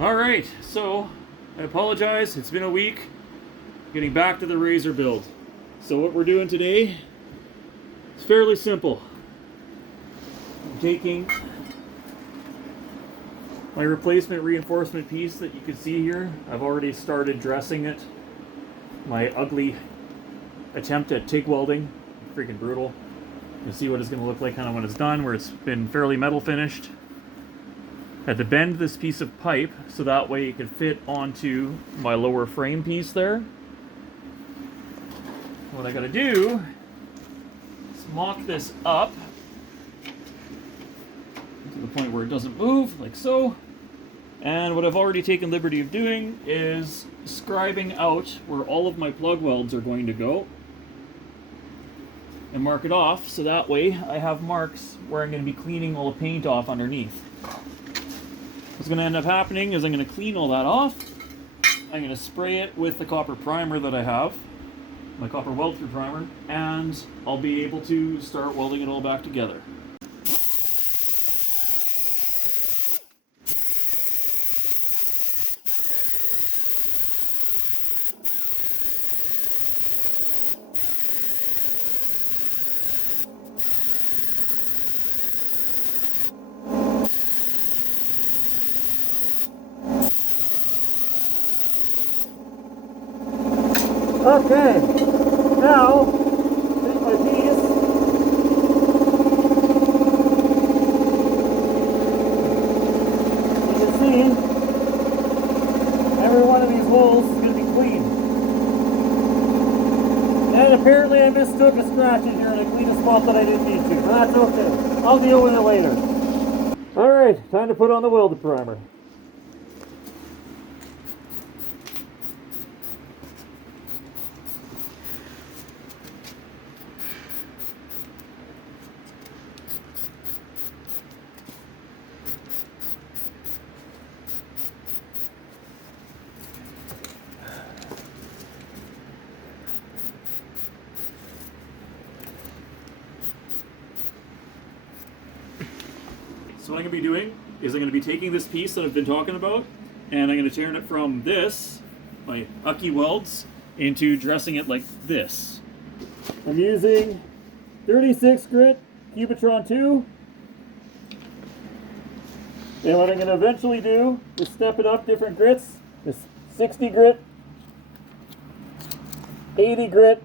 Alright, so I apologize, it's been a week getting back to the RZR build. So what we're doing today is fairly simple. I'm taking my replacement reinforcement piece that you can see here. I've already started dressing it. My ugly attempt at TIG welding, freaking brutal. You'll see what it's going to look like kind of when it's done, where it's been fairly metal finished. I had to bend this piece of pipe so that way it could fit onto my lower frame piece there. What I gotta do is mock this up to the point where it doesn't move, like so. And what I've already taken liberty of doing is scribing out where all of my plug welds are going to go and mark it off, so that way I have marks where I'm going to be cleaning all the paint off underneath. What's going to end up happening is I'm going to clean all that off. I'm going to spray it with the copper primer that I have, my copper weld through primer, and I'll be able to start welding it all back together. Okay, now take my piece, you can see every one of these holes is going to be clean. And apparently I mistook a scratch in here and I cleaned a spot that I didn't need to, but that's okay. I'll deal with it later. Alright, time to put on the welded primer. So what I'm going to be doing is I'm going to be taking this piece that I've been talking about, and I'm going to turn it from this, my Ucky welds, into dressing it like this. I'm using 36 grit Cubitron 2, and what I'm going to eventually do is step it up different grits. This 60 grit, 80 grit,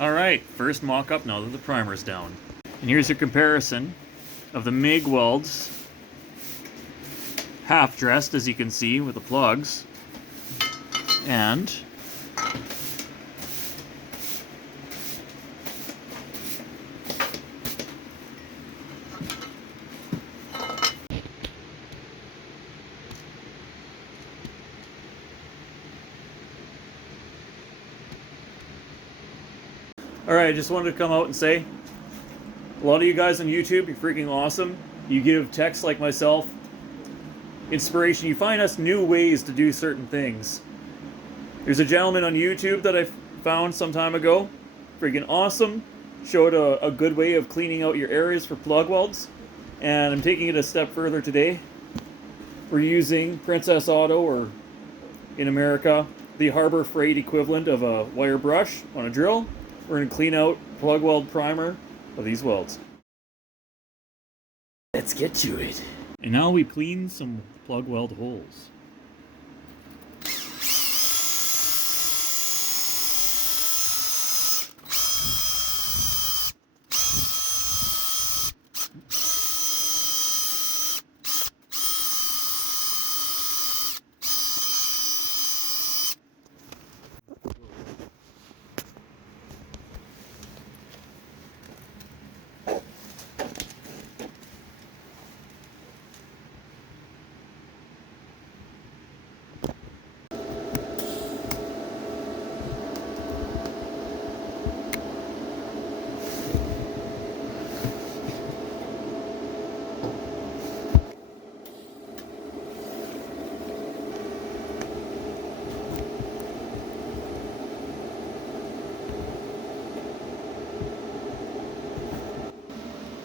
Alright, first mock-up now that the primer's down. And here's your comparison of the MIG welds. Half-dressed, as you can see, with the plugs. And alright, I just wanted to come out and say, a lot of you guys on YouTube, you're freaking awesome. You give techs like myself inspiration. You find us new ways to do certain things. There's a gentleman on YouTube that I found some time ago. Freaking awesome. Showed a good way of cleaning out your areas for plug welds. And I'm taking it a step further today. We're using Princess Auto, or in America, the Harbor Freight equivalent of a wire brush on a drill. We're going to clean out plug weld primer of these welds. Let's get to it. And now we clean some plug weld holes.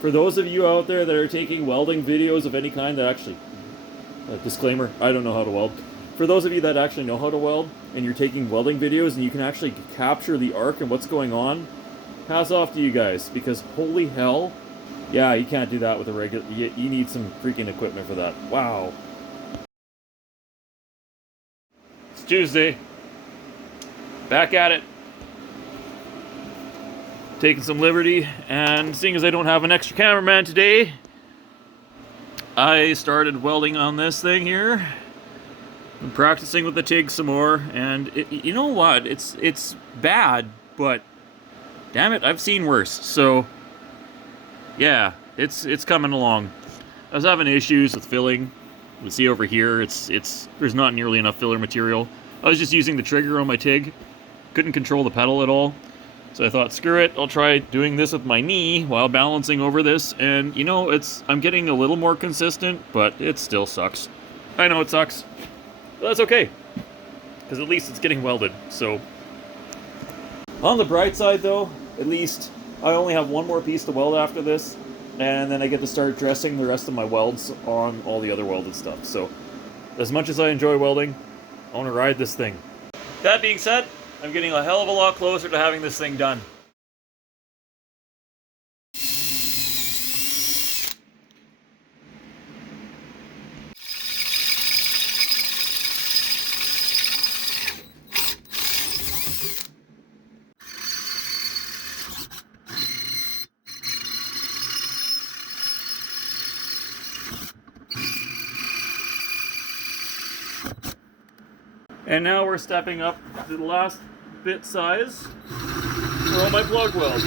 For those of you out there that are taking welding videos of any kind that actually, disclaimer, I don't know how to weld. For those of you that actually know how to weld, and you're taking welding videos and you can actually capture the arc and what's going on, hats off to you guys, because holy hell, yeah, you can't do that with a regular, you need some freaking equipment for that. Wow. It's Tuesday. Back at it. Taking some liberty, and seeing as I don't have an extra cameraman today, I started welding on this thing here. I'm practicing with the TIG some more, and you know what? It's bad, but damn it, I've seen worse. So yeah, it's coming along. I was having issues with filling. You see over here, there's not nearly enough filler material. I was just using the trigger on my TIG, couldn't control the pedal at all. So I thought, screw it, I'll try doing this with my knee while balancing over this, and you know, I'm getting a little more consistent, but it still sucks. I know it sucks, but that's okay, because at least it's getting welded, so. On the bright side though, at least I only have one more piece to weld after this, and then I get to start dressing the rest of my welds on all the other welded stuff. So, as much as I enjoy welding, I want to ride this thing. That being said, I'm getting a hell of a lot closer to having this thing done. And now we're stepping up to the last bit size for all my plug welds.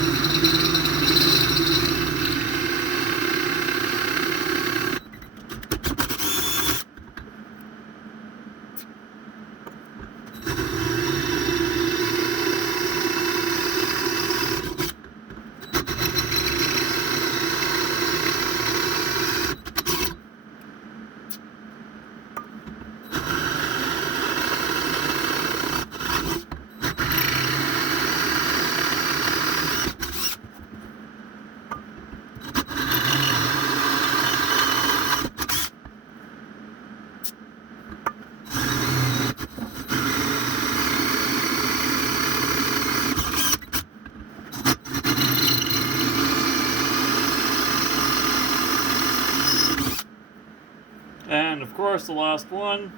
And of course the last one,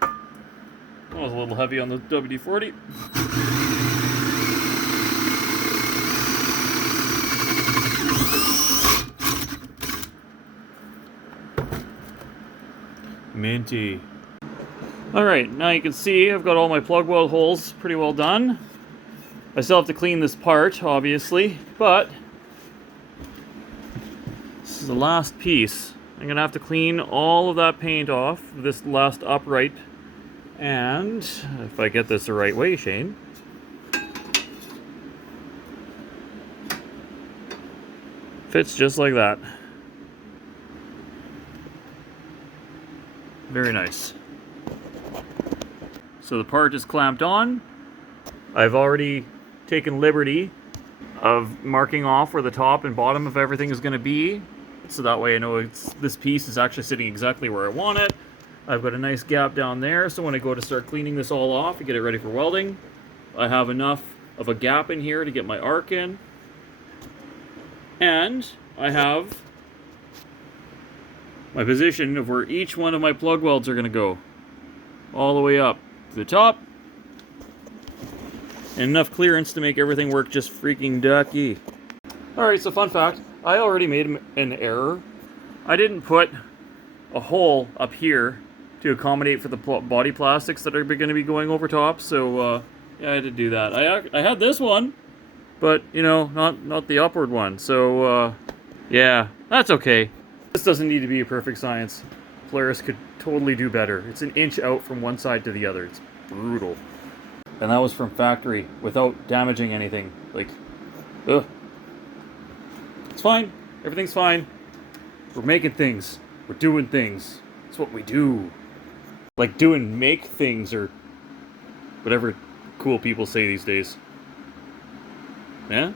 that was a little heavy on the WD-40. Minty. Alright, now you can see I've got all my plug weld holes pretty well done. I still have to clean this part, obviously, but this is the last piece. I'm gonna have to clean all of that paint off, this last upright, and if I get this the right way, Shane, fits just like that. Very nice. So the part is clamped on. I've already taken liberty of marking off where the top and bottom of everything is going to be, so that way I know this piece is actually sitting exactly where I want it. I've got a nice gap down there, so when I go to start cleaning this all off and get it ready for welding, I have enough of a gap in here to get my arc in. And I have my position of where each one of my plug welds are going to go. All the way up to the top. And enough clearance to make everything work just freaking ducky. Alright, so fun fact, I already made an error. I didn't put a hole up here to accommodate for the body plastics that are going to be going over top, so yeah, I had to do that. I had this one, but you know, not the upward one, so yeah, that's okay. This doesn't need to be a perfect science. Polaris could totally do better. It's an inch out from one side to the other. It's brutal. And that was from factory, without damaging anything. Like, ugh. It's fine. Everything's fine. We're making things. We're doing things. It's what we do. Like doing make things or whatever cool people say these days. Yeah?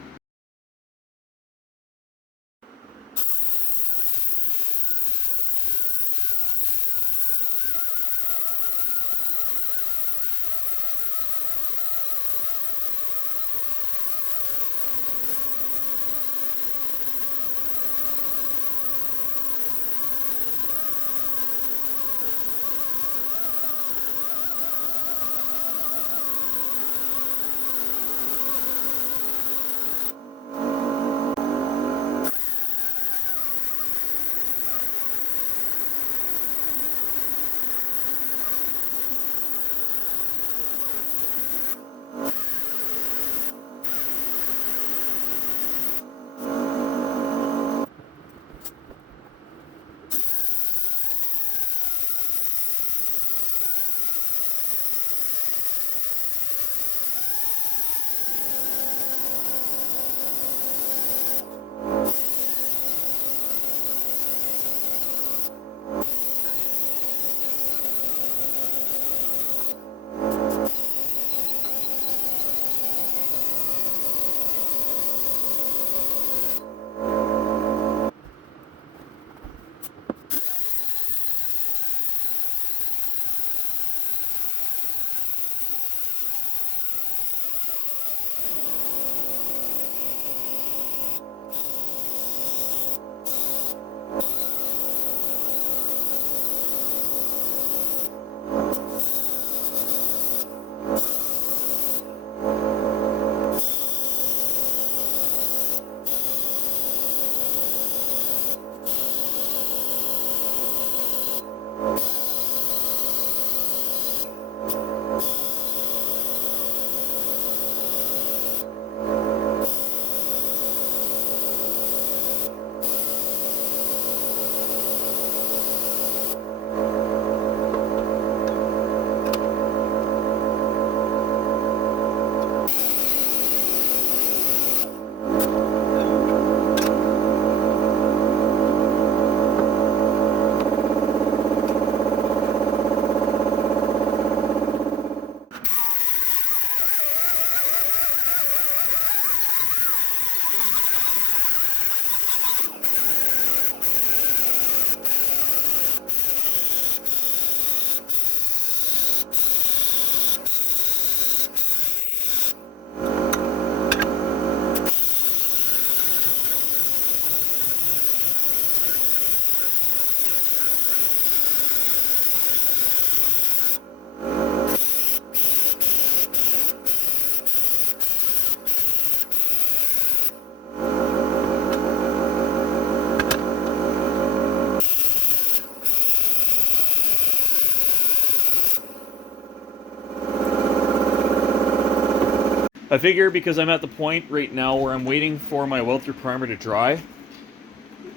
I figure because I'm at the point right now where I'm waiting for my weld through primer to dry.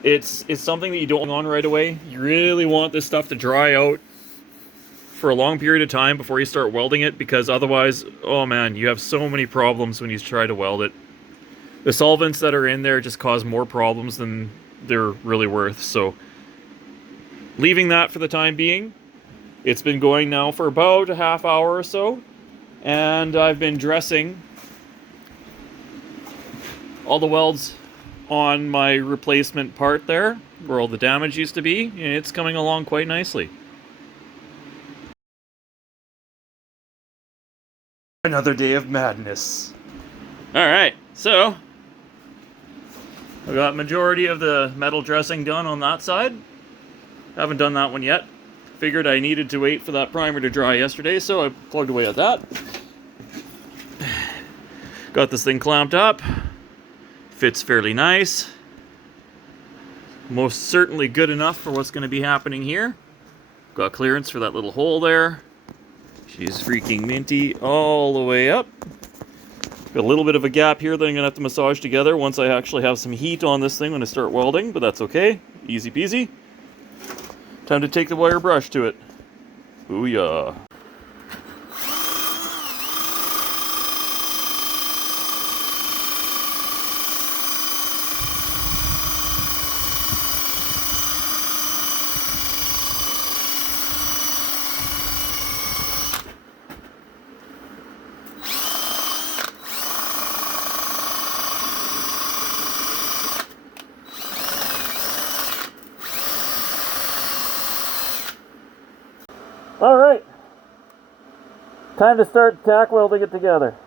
It's something that you don't want on right away. You really want this stuff to dry out for a long period of time before you start welding it, because otherwise, oh man, you have so many problems when you try to weld it. The solvents that are in there just cause more problems than they're really worth. So leaving that for the time being. It's been going now for about a half hour or so, and I've been dressing all the welds on my replacement part there, where all the damage used to be, and it's coming along quite nicely. Another day of madness. Alright, so I got majority of the metal dressing done on that side. Haven't done that one yet. Figured I needed to wait for that primer to dry yesterday, so I plugged away at that. Got this thing clamped up. Fits fairly nice. Most certainly good enough for what's going to be happening here. Got clearance for that little hole there. She's freaking minty all the way up. Got a little bit of a gap here that I'm going to have to massage together once I actually have some heat on this thing when I start welding, but that's okay. Easy peasy. Time to take the wire brush to it. Booyah. Alright, time to start tack welding it together.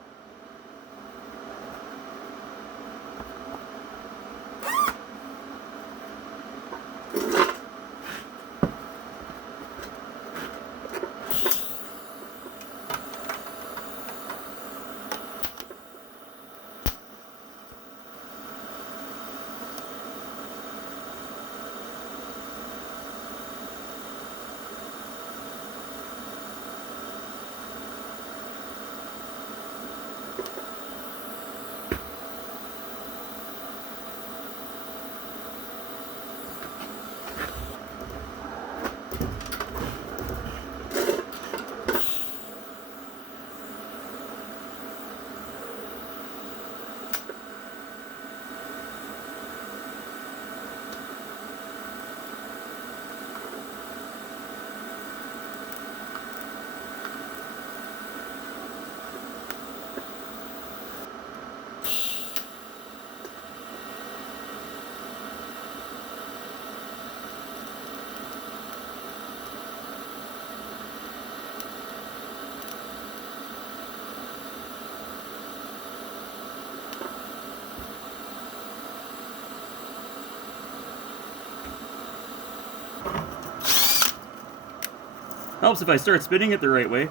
Helps if I start spinning it the right way.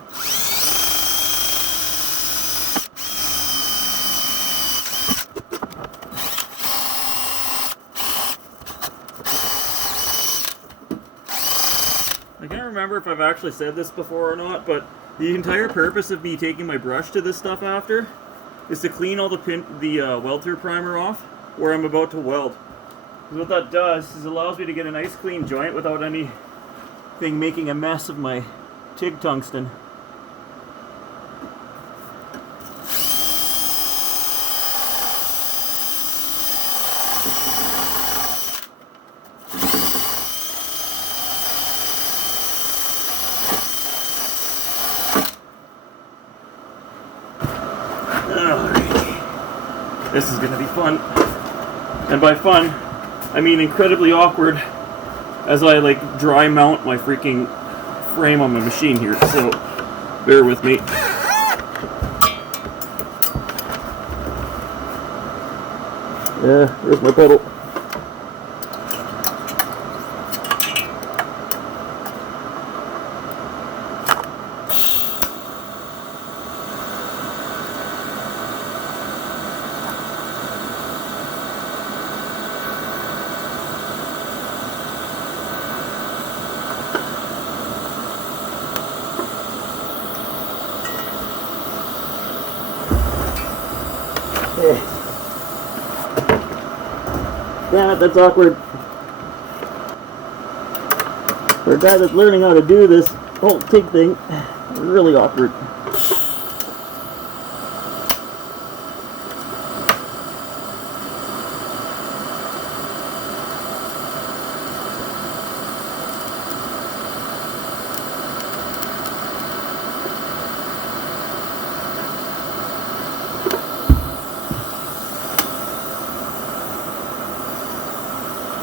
I can't remember if I've actually said this before or not, but the entire purpose of me taking my brush to this stuff after is to clean all the weld through primer off where I'm about to weld. Because what that does is allows me to get a nice clean joint without anything making a mess of my TIG tungsten. Alrighty. This is going to be fun. And by fun, I mean incredibly awkward as I like dry mount my freaking frame on my machine here, so bear with me. Yeah, there's my pedal. damn it, that's awkward. For a guy that's learning how to do this whole TIG thing, really awkward.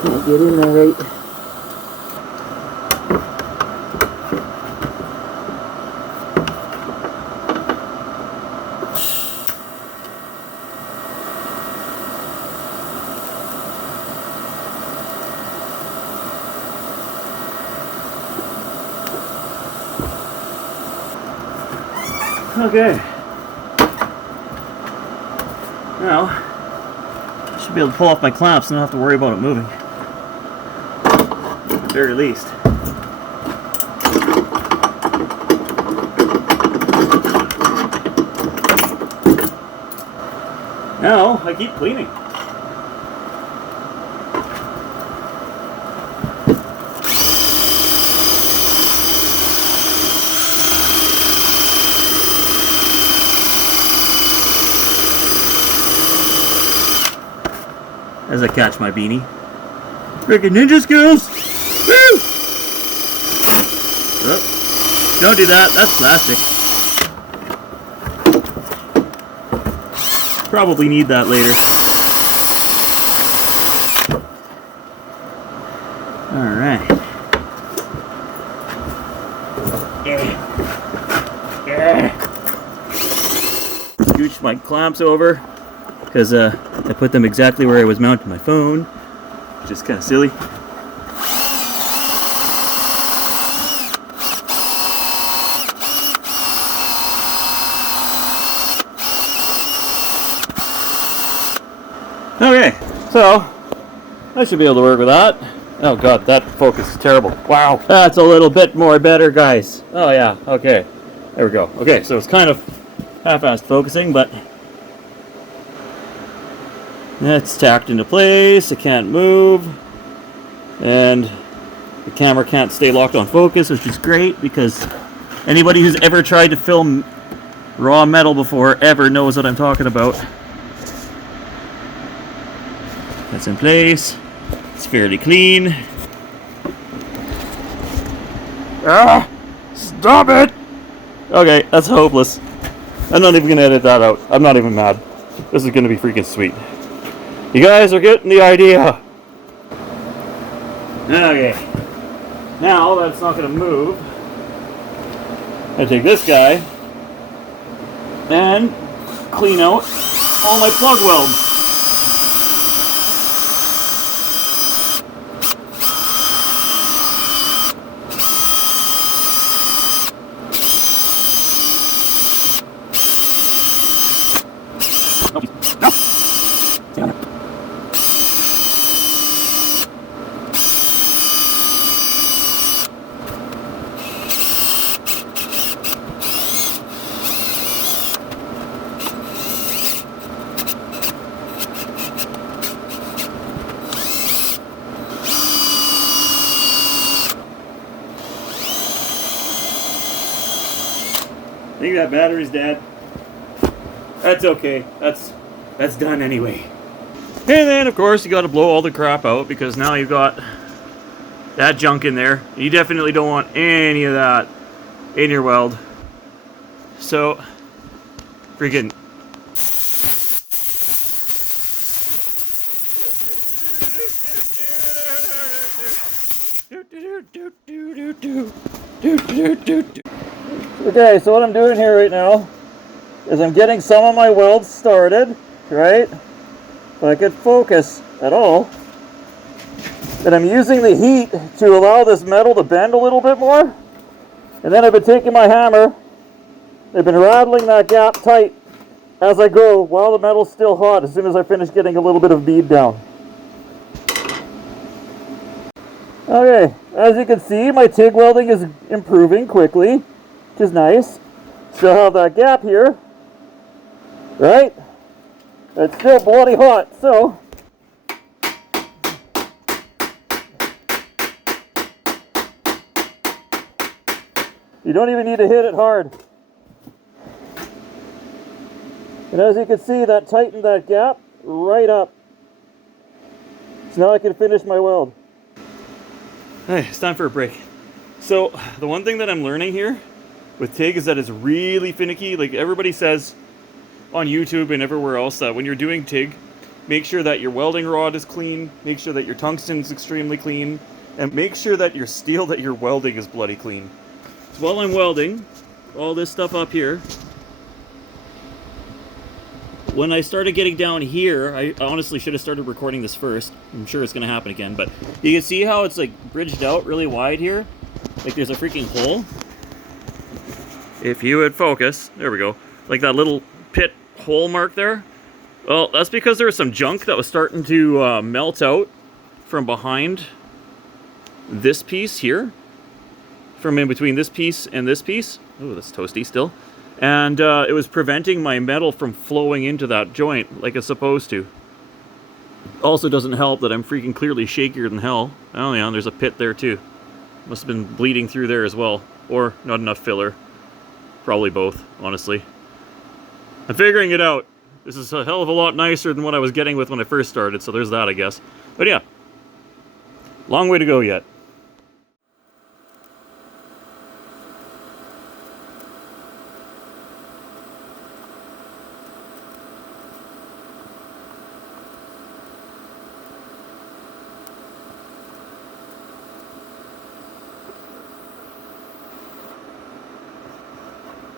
Can't get in there right. Okay. Now, I should be able to pull off my clamps and not have to worry about it moving. At the very least. Now, I keep cleaning. As I catch my beanie. Freaking ninja skills! Woo! Oh, don't do that, that's plastic. Probably need that later. Alright. Scooch my clamps over because I put them exactly where I was mounting my phone, which is kind of silly. Okay, so I should be able to work with that. Oh god, that focus is terrible. Wow, that's a little bit more better, guys. Oh yeah, okay. There we go. Okay, so it's kind of half-assed focusing, but that's tacked into place. It can't move. And the camera can't stay locked on focus, which is great because anybody who's ever tried to film raw metal before ever knows what I'm talking about. That's in place. It's fairly clean. Ah! Stop it! Okay, that's hopeless. I'm not even gonna edit that out. I'm not even mad. This is gonna be freaking sweet. You guys are getting the idea. Okay. Now that's not gonna move. I take this guy and clean out all my plug welds. I think that battery's dead. That's okay. That's done anyway. And then of course you got to blow all the crap out because now you've got that junk in there. You definitely don't want any of that in your weld. So freaking Okay, so what I'm doing here right now is I'm getting some of my welds started, right? If I could focus at all. And I'm using the heat to allow this metal to bend a little bit more. And then I've been taking my hammer, I've been rattling that gap tight as I go while the metal's still hot as soon as I finish getting a little bit of bead down. Okay, as you can see, my TIG welding is improving quickly, which is nice. Still have that gap here, right? It's still bloody hot, so You don't even need to hit it hard. And as you can see, that tightened that gap right up. So now I can finish my weld. Hey, it's time for a break. So the one thing that I'm learning here with TIG is that it's really finicky. Like everybody says on YouTube and everywhere else that when you're doing TIG, make sure that your welding rod is clean, make sure that your tungsten's extremely clean, and make sure that your steel that you're welding is bloody clean. So while I'm welding all this stuff up here, when I started getting down here, I honestly should have started recording this first. I'm sure it's going to happen again, but you can see how it's like bridged out really wide here. Like there's a freaking hole. If you would focus, there we go. Like that little pit hole mark there. Well, that's because there was some junk that was starting to melt out from behind this piece here. From in between this piece and this piece. Oh, that's toasty still. And it was preventing my metal from flowing into that joint like it's supposed to. Also doesn't help that I'm freaking clearly shakier than hell. Oh yeah, there's a pit there too. Must have been bleeding through there as well. Or not enough filler. Probably both, honestly. I'm figuring it out. This is a hell of a lot nicer than what I was getting with when I first started, so there's that, I guess. But yeah, long way to go yet.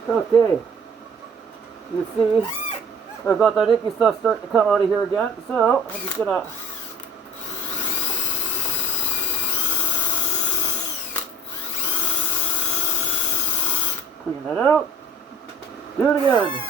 Okay, you see, I've got that icky stuff starting to come out of here again, so I'm just gonna clean that out, do it again.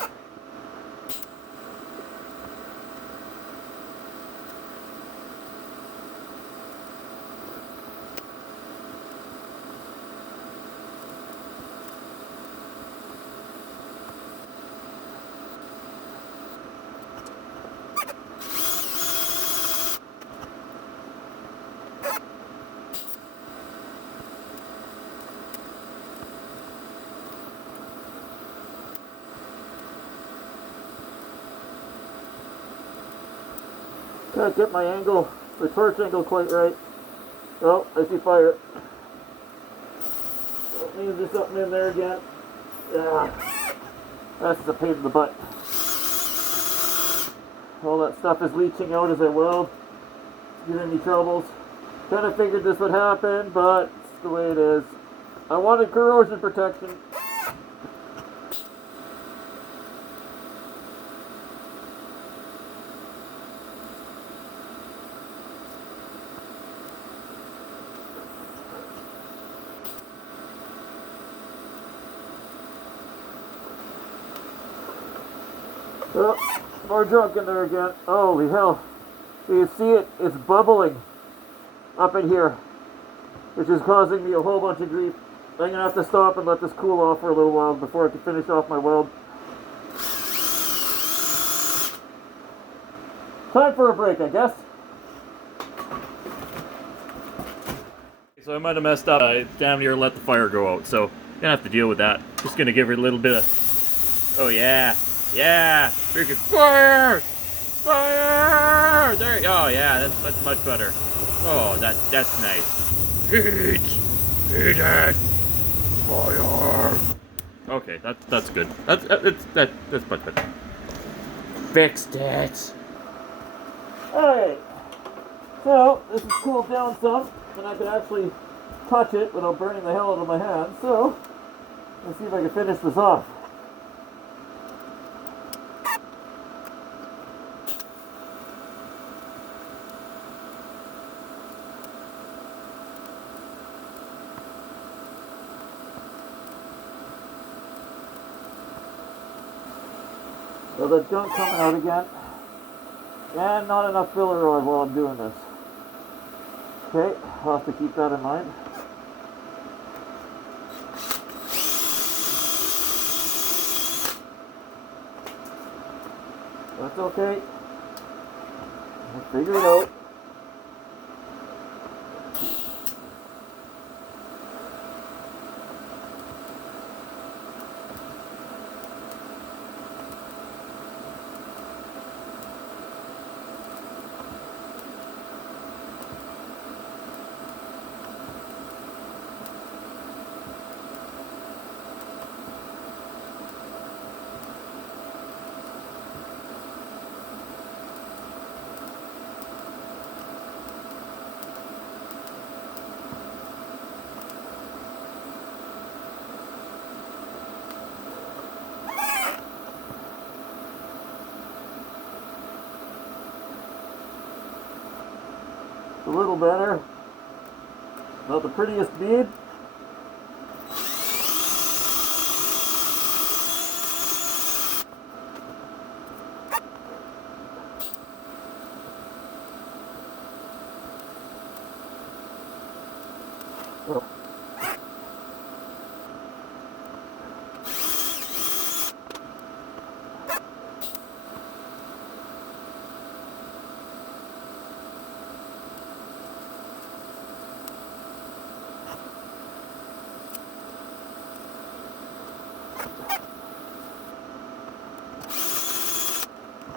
Can't get my angle, the torch angle quite right. Oh, I see fire. That means there's something in there again. Yeah, that's the pain in the butt. All that stuff is leaching out as I weld. Giving me troubles. Kind of figured this would happen, but it's the way it is. I wanted corrosion protection. Oh, more junk in there again. Holy hell. You see it? It's bubbling up in here, which is causing me a whole bunch of grief. I'm going to have to stop and let this cool off for a little while before I can finish off my weld. Time for a break, I guess. So I might have messed up. I damn near let the fire go out, so gonna have to deal with that. Just gonna give her a little bit of, oh yeah, yeah, freaking fire, fire. There, oh yeah, that's much better. Oh, that's nice. Heat it, fire. Okay, that's good. That's much better. Fixed it. Alright, so this has cooled down some, and I can actually touch it without burning the hell out of my hand, so let's see if I can finish this off. So the junk coming out again. And not enough filler oil while I'm doing this. Okay, I'll have to keep that in mind. That's okay. I'll figure it out. little better. Not the prettiest bead.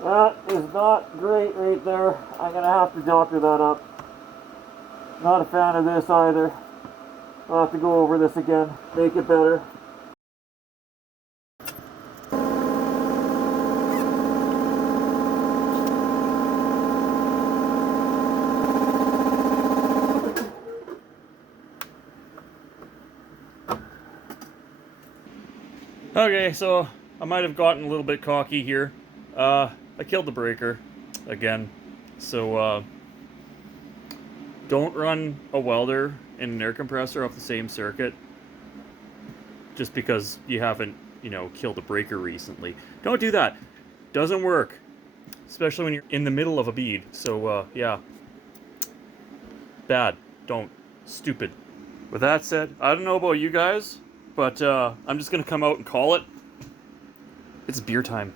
That is not great right there. I'm gonna have to doctor that up. Not a fan of this either. I'll have to go over this again, make it better. Okay, so I might have gotten a little bit cocky here. I killed the breaker again. So don't run a welder and an air compressor off the same circuit just because you haven't, you know, killed a breaker recently. Don't do that. Doesn't work, especially when you're in the middle of a bead. So yeah, bad. Don't. Stupid. With that said, I don't know about you guys, but I'm just gonna come out and call it. It's beer time.